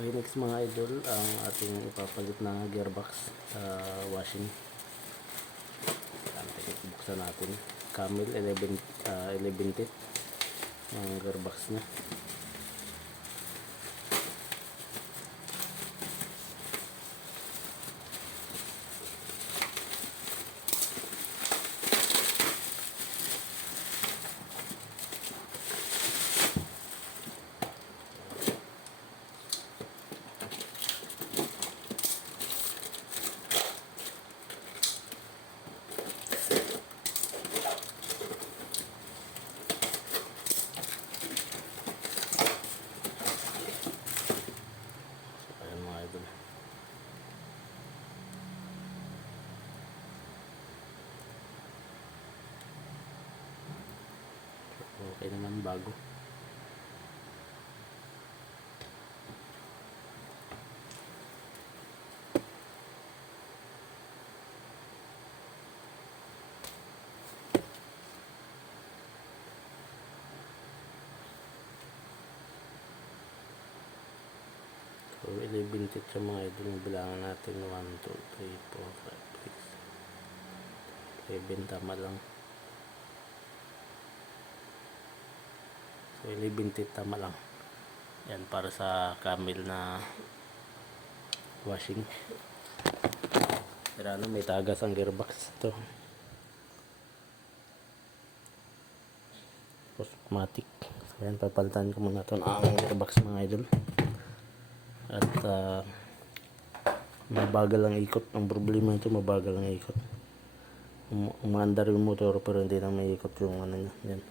Okay, next mga idol, ang ating ipapalit na gearbox sa washing. Buksan natin. Camel 11 teeth ang gearbox niya. Ayan mga idol. Okay naman, bago. So 11 teeth sa mga idol, bilangan natin 1, 2, 3, 4, 5, 6, 7, tama lang. So 11 teeth, tama lang. Yan para sa camel na washing. Pero may tagas ang gearbox ito. Automatic. So yan, papalitan ko muna ito ang gearbox mga idol. At mabagal ang ikot. Ang problema ito, mabagal ang ikot. Umaandar yung motor pero hindi na may ikot yung ano niya. Yan.